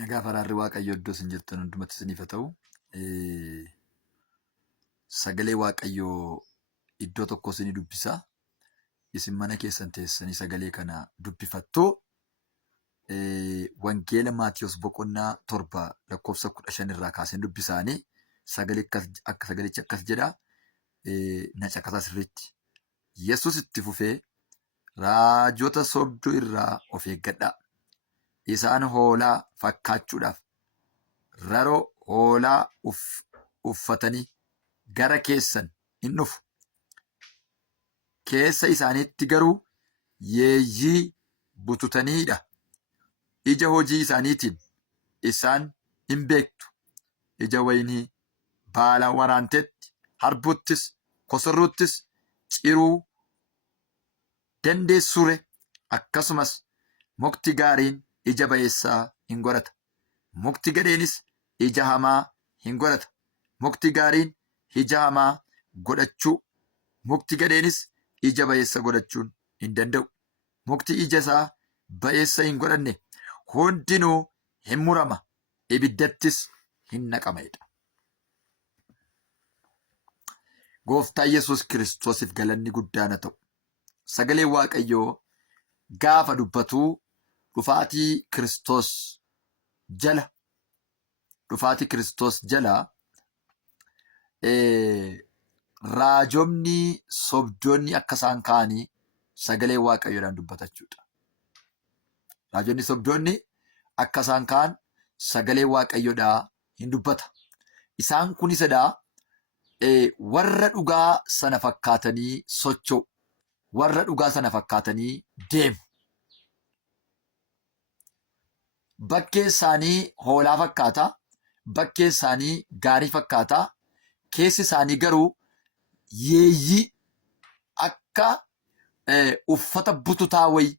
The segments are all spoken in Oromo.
Nagaa faraarri Waaqayyo iddoo isin jirtan hundumatti isiniif haa ta'u. Sagalee Waaqayyoo iddoo tokko isinii dubbisa. Isin mana keessan teessanii sagalee kana dubbifattu. Wangeela Maatiyos boqonnaa 7 lakkoofsa 15 irraa kaaseen dubbisaanii sagalichi akkas jedha. Na caqasaa sirriitti. Yesus itti fufee raajota sobduu irraa of eeggadhaa. Isaan hoolaa fakkaachuudhaaf raroo hoolaa uffatanii gara keessan in dhufu. Keessa isaaniitti garuu yeeyyii bututaniidha. Ija hojii isaaniitiin isaan hin beektu. Ija waynii baala waraanteetti, harbuttis, kosorruuttis ciruu dandeessure. Akkasumas mukti gaariin ija ba'eessaa hin godhata. Mukti gadheenis ija hamaa hin godhata. Mukti gaariin ija hamaa godhachuu, mukti gadheenis ija ba'eessa godhachuun hin danda'u. Mukti ija isaa ba'eessa hin godhanne hundinuu hin murama, ibiddattis hin naqameedha. Gooftaa Yesuus Kiristoosiif galanni guddaan haa ta'u. Sagaleen Waaqayyoo gaafa dubbatuu dhufaatii Kiristoos jala raajonni sobdoonni akka isaan ka'anii sagalee Waaqayyoodhaan dubbatachuudha. Raajonni sobdoonni akka isaan ka'an sagalee Waaqayyoodhaa hin dubbata. Isaan kunisadhaa warra dhugaa sana fakkaatanii socho'u, warra dhugaa sana fakkaatanii deemu. Bakkeen isaanii hoolaa fakkaata, bakkeen isaanii gaarii fakkaata. Keessi isaanii garuu yeeyyii akka uffata bututaa wayi.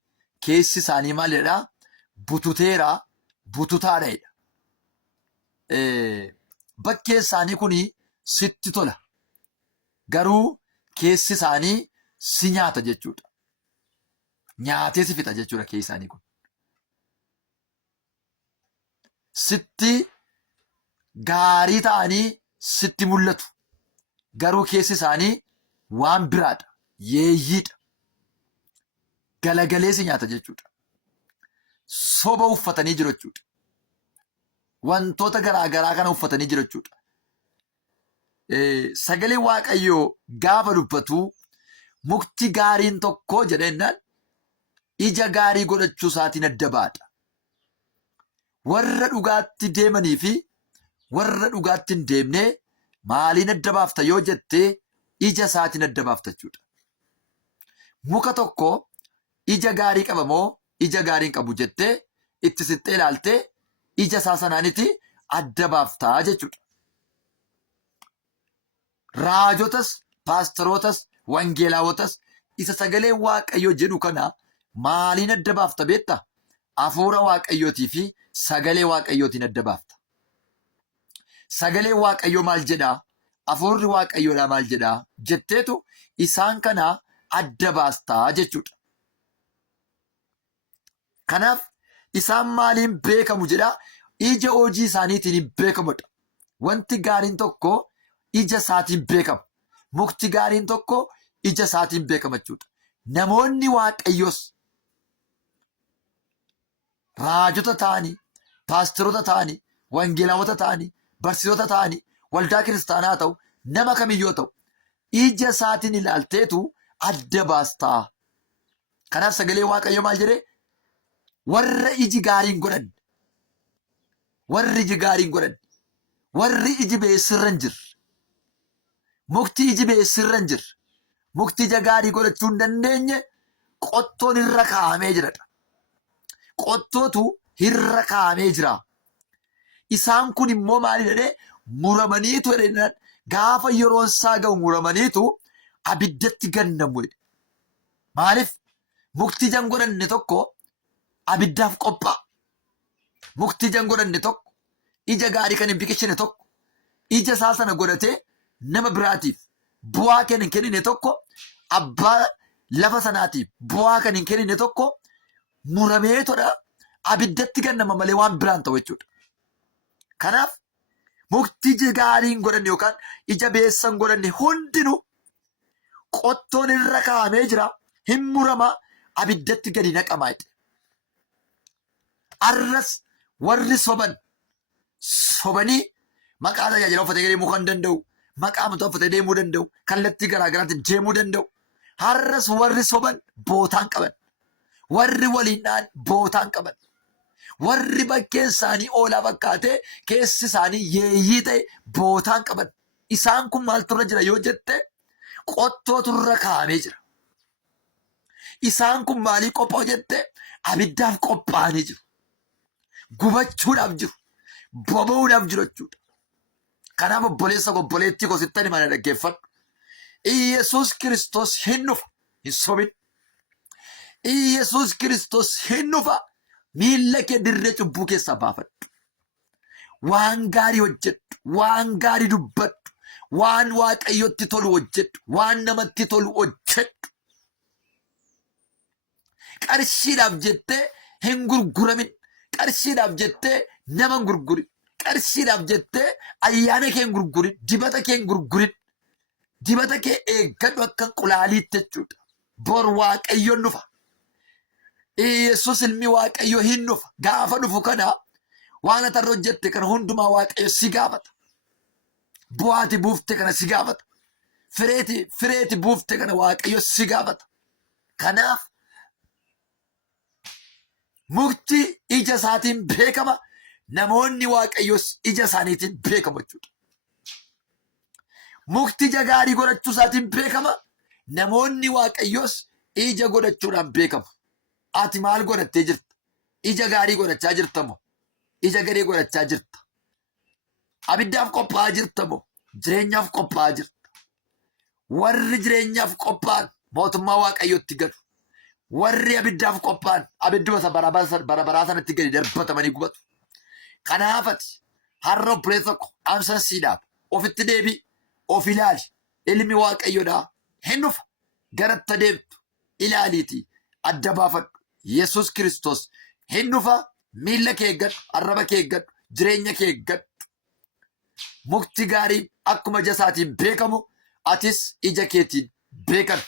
Keessi isaanii maalidha? Bututeera, bututaadha. Bakkeen isaanii kuni sitti tola. Garuu keessi isaanii si nyaata jechuudha. Nyaatee si fixa jechuudha keessi isaanii kun. Sitti gaarii ta'anii sitti mul'atu. Garuu keessi isaanii waan biraadha. Yeeyyiidha. Galagalee si nyaata jechuudha. Soba uffatanii jiru jechuudha. Wantoota garaagaraa kana uffatanii jiru jechuudha. Sagalee Waaqayyoo gaafa dubbatu mukti gaariin tokko jedhennaan ija gaarii godhachuu isaatiin adda baadha. Warra dhugaatti deemanii fi warra dhugaatti hin deemne maaliin adda baafta yoo jettee ija isaatiin adda baafta jechuudha. Muka tokko ija gaarii qaba moo ija gaarii hin qabu jettee itti sittee ilaaltee ija isaa sanaaniti adda baaftaa jechuudha. Raajotas, paastorootas, wangeelaawotas isa sagalee Waaqayyoo jedhu kana maaliin adda baafta beektaa? Hafuura Waaqayyootii fi sagalee Waaqayyootiin adda baafta. Sagalee Waaqayyoo maal jedhaa? Hafuurri Waaqayyoodhaa maal jedhaa? Jetteetu isaan kana adda baastaa jechuudha. Kanaaf isaan maaliin beekamu jedhaa? Ija hojii isaaniitiin hin beekamudha. Wanti gaariin tokko ija isaatiin beekama. Mukti gaariin tokko ija isaatiin beekama jechuudha. Namoonni Waaqayyoos raajota ta'anii, paastoroota ta'anii, wangeelaawota ta'anii, barsiisota ta'anii, waldaa kiristaanaa ta'u, nama kamiyyoo ta'u, ija isaatiin ilaalteetu adda baastaa. Kanaaf sagalee Waaqayyoo maal jedhee? Warra iji gaariin godhan, warri iji gaariin godhan, warri iji beessirra hin jirre, mukti iji beessirra hin jirre, mukti ija gaarii godhachuu hin dandeenye qottoon irra kaa'amee jiradha. Qottootu irra kaa'amee jira. Isaan kun immoo maali jedhee muramaniitu jedhee gaafa yeroon isaa ga'u muramaniitu abiddatti gannamu. Maaliif? Mukti ija hin godhanne tokko abiddaaf qophaa'a. Mukti ija hin godhanne tokko ija gaarii kan hin biqilchine tokko ija isaa sana godhatee nama biraatiif bu'aa kan hin kennine tokko abbaa lafa sanaatiif bu'aa kan hin kennine tokko murameetodha abiddatti gannama malee waan biraan ta'u jechuudha. Kanaaf mukti gaariin godhanne yookaan ija beessan godhanne hundinuu qottoon irra kaa'amee jira, hin murama, abiddatti gadi naqamaa jedhe. Arras warri sobanii maqaa tajaajila uffatee deemuu kan danda'u, maqaa mataa uffatee deemuu danda'u, kallattii garaa garaatiin deemuu danda'u. Har'as warri soban bootaan qaban, warri waliin dhaan bootaan qaban, warri bakkeen isaanii oolaa fakkaatee keessi isaanii yeeyyii ta'e bootaan qaban. Isaan kun maaltu irra jira yoo jette qottootu irra kaa'amee jira. Isaan kun maalii qophaa'u jette abiddaaf qophaa'anii jiru. Gubachuudhaaf jiru. Boba'uudhaaf jiru jechuudha. Kanaaf obboleessa obboleettii kosittani mana dhaggeeffadhu. Iyesuus Kiristoos hin dhufa, hin sobin. Iyesuus Kiristoos hin dhufa, miilla kee dirree cubbuu keessaa baafadhu. Waan gaarii hojjedhu, waan gaarii dubbadhu, waan Waaqayyotti tolu hojjedhu, waan namatti tolu hojjedhu. Qarshiidhaaf jettee hin gurguramin, qarshiidhaaf jettee nama hin gurgurin, qarshiidhaaf jettee ayyaana kee hin gurgurin, dibata kee hin gurgurin. Dibata kee eeggadhu akka qulaaliitti jechuudha. Bor Waaqayyoon dhufa. Yesus ilmi Waaqayyo hin dhufa. Gaafa dhufu kana waan ati irra hojjette kana hundumaa Waaqayyo si gaafata. Bu'aati buufte kana si gaafata. Fireeti buufte kana Waaqayyo si gaafata. Kanaaf mukti ija isaatiin beekama. Namoonni Waaqayyos ija isaaniitiin beekamu jechuudha. Mukti ija gaarii godhachuu isaatiin beekama. Namoonni Waaqayyos ija godhachuudhaan beekamu. Ati maal godhattee jirta? Ija gaarii godhachaa jirta moo? Ija gadhee godhachaa jirta? Abiddaaf qophaa'aa jirta moo? Jireenyaaf qophaa'aa jirta? Warri jireenyaaf qophaa'an mootummaa Waaqayyootti galu. Warri abiddaaf qophaa'an abidduma bara sanatti gadi darbatamanii gubatu. Kanaaf ati har'a obboleessa tokko amsansiidhaaf ofitti deebii. Of ilaali, ilmi Waaqayyoodhaa hin dhufa. Garatti adeemtu ilaaliitii adda baafadhu. Yesus Kiristoos hin dhufa. Miilla kee eeggadhu, arraba kee eeggadhu, jireenya kee eeggadhu. Mukti gaariin akkuma ija isaatiin beekamu, atis ija keetiin beekame.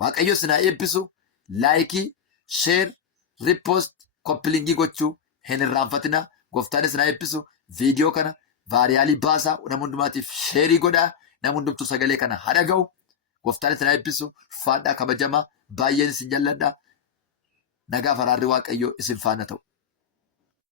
Waaqayyo sinaa eebbisu. Laayikii, sheer, riipoost, koppilingii gochuu hin irraanfatina. Gooftaanis sinaa eebbisu. Viidiyoo kana vaariyaalii baasaa nama hundumaatiif sheerii godhaa. Nama hundumtuu sagalee kana haa ga'u. Gooftaanis sinaa eebbisu. Faadhaa kabajamaa baay'een isin jalladhaa. Nagaa faraarri Waaqayyoo isin faana ta'u.